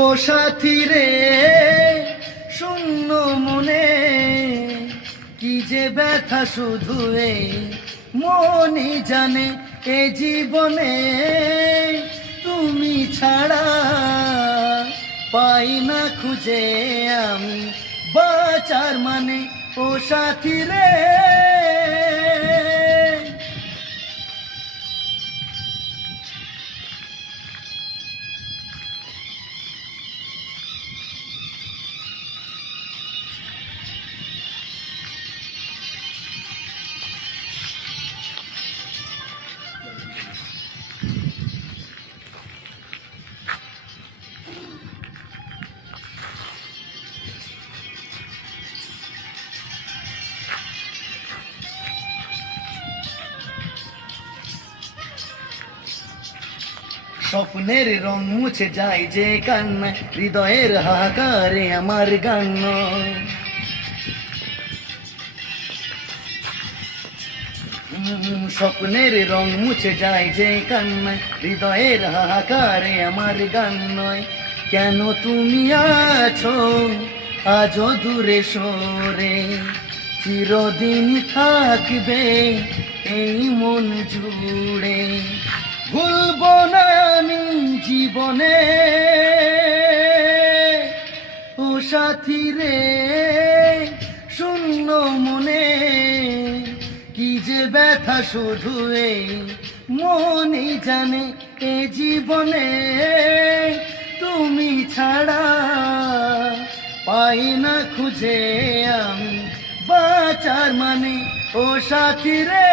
ও সাথী রে শূন্য মনে কি যে ব্যথা শুধু এই মনই জানে এ জীবনে তুমি ছাড়া পাই না খুঁজে আমি বাঁচার মানে ও সাথী রে। স্বপ্নের রং মুছে যায় যে কান্নায় হৃদয়ের হাহাকারে আমার গান নয়। স্বপ্নের রং মুছে যায় যে কান্নায় হৃদয়ের হাহাকারে আমার গান নয়। কেন তুমি আছো আজও দূরে সরে চিরদিন থাকবে এই মন জুড়ে ভুলবো না আমি জীবনে ও সাথী রে শূন্য মনে কি যে ব্যথা শুধু এই মনই জানে এ জীবনে তুমি ছাড়া পাই না খুঁজে আমি বাঁচার মানে ও সাথী রে।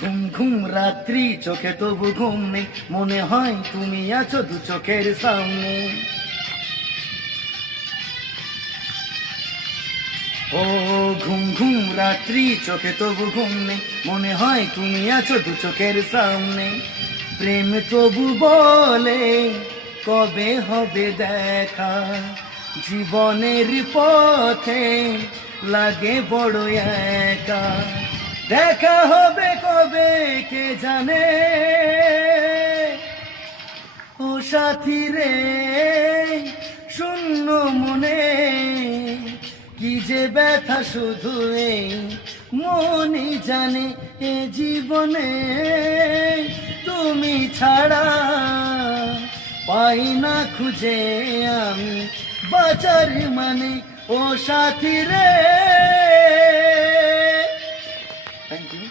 ঘুম ঘুম রাত্রি চোখে তবু ঘুম নেই মনে হয় তুমি আছো দু চোখের সামনে। ও ঘুম ঘুম রাত্রি চোখে তবু ঘুম নেই মনে হয় তুমি আছো দু চোখের সামনে। প্রেম তবু বলে কবে হবে দেখা জীবনের পথে লাগে বড় একা দেখা হবে কবে কে জানে ও সাথী রে শূন্য মনে কি যে ব্যথা শুধু এই মনই জানে এ জীবনে তুমি ছাড়া পাই না খুঁজে আমি বাঁচার মানে ও সাথী রে। Thank you.